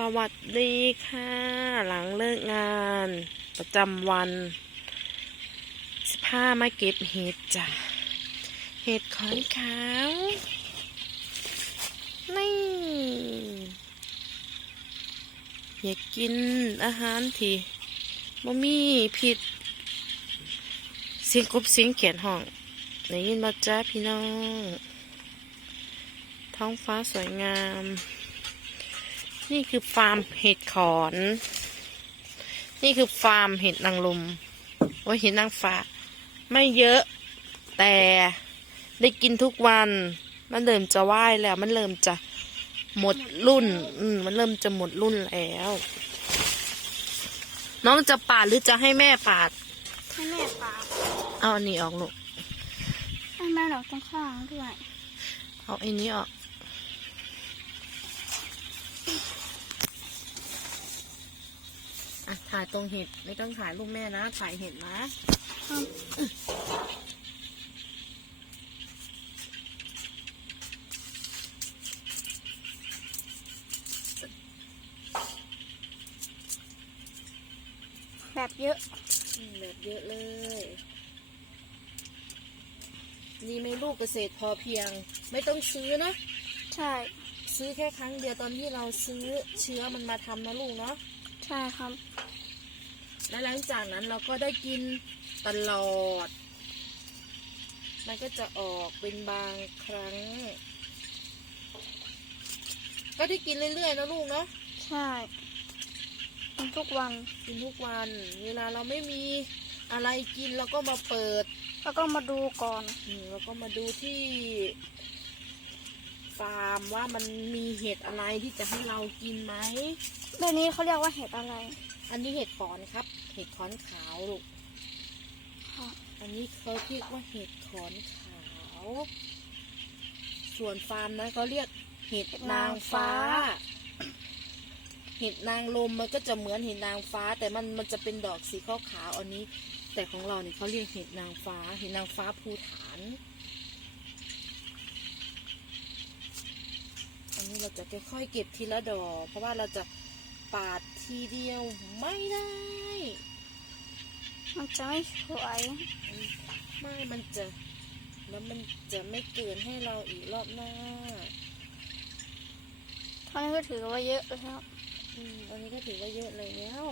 สวัสดีค่ะ หลังเลิกงาน ประจำวันสิผ้ามาเก็บเห็ดจ้ะ เห็ดขอนขาว นี่ อยากกินอาหารที่บ่มีผิดเสียงกบเสียงเขียนห้องได้ยินบ่จ้าพี่น้อง ท้องฟ้าสวยงาม นี่คือฟาร์มเห็ดขอน นี่คือฟาร์มเห็ดนางลมว่าเห็ดนางฟ้า ไม่เยอะ แต่ได้กินทุกวัน มันเริ่มจะว่ายแล้ว มันเริ่มจะหมดรุ่น อืมมันเริ่มจะหมดรุ่นแล้ว น้องจะปาดหรือจะให้แม่ปาด ให้แม่ปาด เอาอันนี้ออกลูกให้แม่ดอกตรงข้างด้วย เอาอันนี้ออก อะ ถ่ายตรงเห็ดไม่ต้องถ่ายรูปแม่นะ ถ่ายเห็ดนะแบบเยอะอืมแบบเยอะเลย นี่ไม่ลูกเกษตรพอเพียง ไม่ต้องซื้อนะ ใช่ ซื้อแค่ครั้งเดียวตอนที่เราซื้อเชื้อมันมาทำนะลูกเนาะ ใช่ครับ และหลังจากนั้นเราก็ได้กินตลอด มันก็จะออกเป็นบางครั้ง ก็ได้กินเรื่อยๆนะลูกเนาะ ใช่กินทุกวัน กินทุกวัน เวลาเราไม่มีอะไรกินเราก็มาเปิด แล้วก็มาดูก่อนอืมแล้วก็มาดูที่ฟาร์มว่ามันมีเห็ดอะไรที่จะให้เรากินไหมเรื่องนี้เขาเรียกว่าเห็ดอะไร อันนี้เห็ดขอนครับ เห็ดขอนขาวลูกค่ะอันนี้เขาเรียกว่าเห็ดขอนขาว ส่วนฟาร์มนั้นเขาเรียกเห็ดนางฟ้า เห็ดนางลมมันก็จะเหมือนเห็ดนางฟ้า แต่มันมันจะเป็นดอกสีขาวขาวๆอันนี้ แต่ของเราเนี่ยเขาเรียกเห็ดนางฟ้า เห็ดนางฟ้าภูฐาน อันนี้เราจะค่อยๆเก็บทีละดอก เพราะว่าเราจะ ปาดทีเดียวไม่ได้ มันจะไม่สวยไม่มันจะแล้วมันจะไม่เกินให้เราอีกรอบหน้าเท่านี้ก็ถือว่าเยอะแล้วครับอืมอันนี้ก็ถือว่าเยอะแล้ว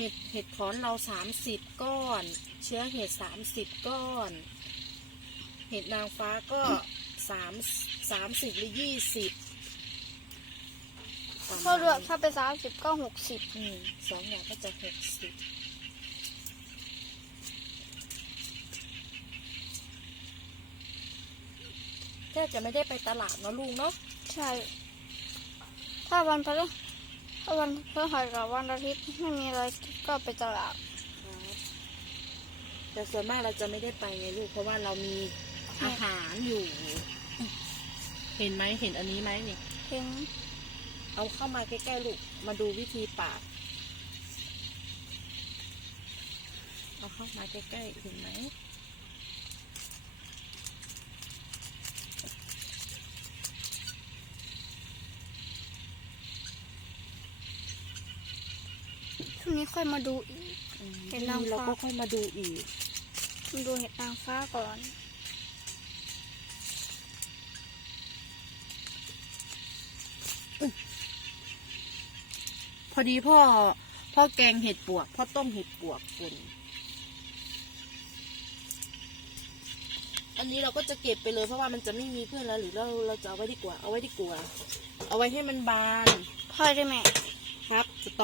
เห็ดเห็ดขอนเราสามสิบก้อน เชื้อเห็ดสามสิบก้อน เห็ดนางฟ้าก็สามสามสิบหรือยี่สิบถ้าเลือกถ้าเป็นสามสิบก็หกสิบอืมสองอย่างก็จะหกสิบแค่จะไม่ได้ไปตลาดเนอะลูกเนาะใช่ ถ้าวันพฤ ถ้าวันพฤหัสกับวันอาทิตย์ไม่มีอะไรก็ไปตลาดแต่ส่วนมากเราจะไม่ได้ไปไงลูกเพราะว่าเรามีอาหารอยู่ เห็นไหมเห็นอันนี้ไหมนี่เห็นเอาเข้ามาใกล้ๆลูกมาดูวิธีปาดเอาเข้ามาใกล้ๆเห็นไหม งนี้ค่อยมาดูอีกอืมเห็นนางฟ้า เราก็ค่อยมาดูอีก มาดูเห็ดนางฟ้าก่อน พอดีพ่อ พ่อแกงเห็ดปวก พ่อต้มเห็ดปวกคุณอันนี้เราก็จะเก็บไปเลยเพราะว่ามันจะไม่มีเพื่อนแล้วหรือเราเราจะเอาไว้ดีกว่า เอาไว้ดีกว่า เอาไว้ให้มันบาน พ่อได้ไหม ครับสตอ